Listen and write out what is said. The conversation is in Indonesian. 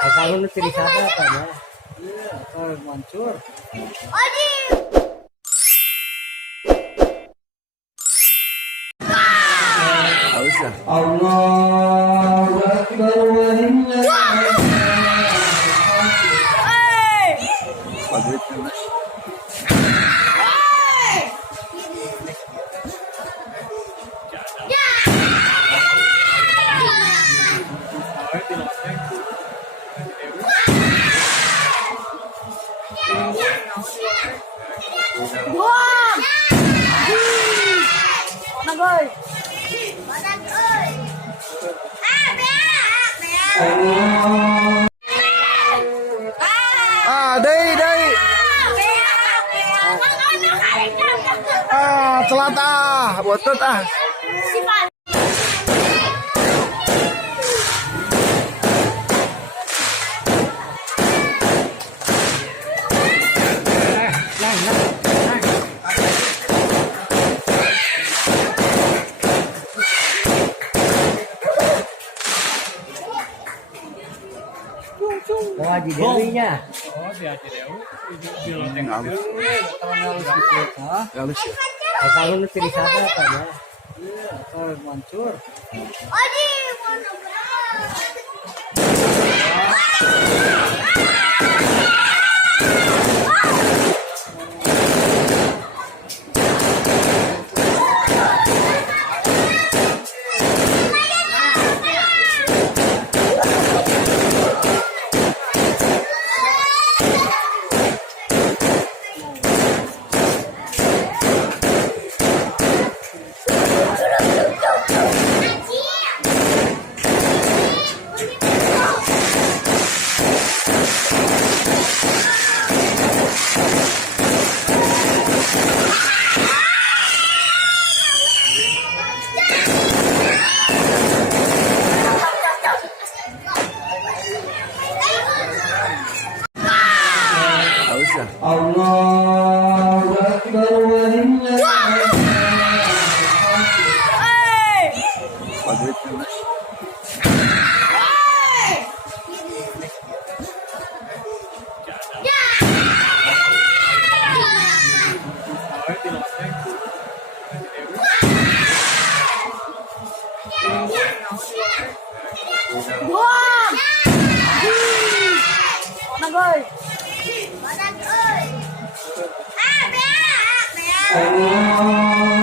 Kalau lu pilih sana apa ya? Iya, kalau mancur. Haus ya? Allahu Akbar walillahi. Maghrib kan, Mas. Đây. Telat botut Oh, Haji Dewinya. Oh, si Haji Dewi di loteng halus. Halus ya? Kalau lu pilih sana apa ya? Iya, kalau mancur. Haus ya? Allahu Akbar walillahi. Maghrib kan, Mas. di loteng Allah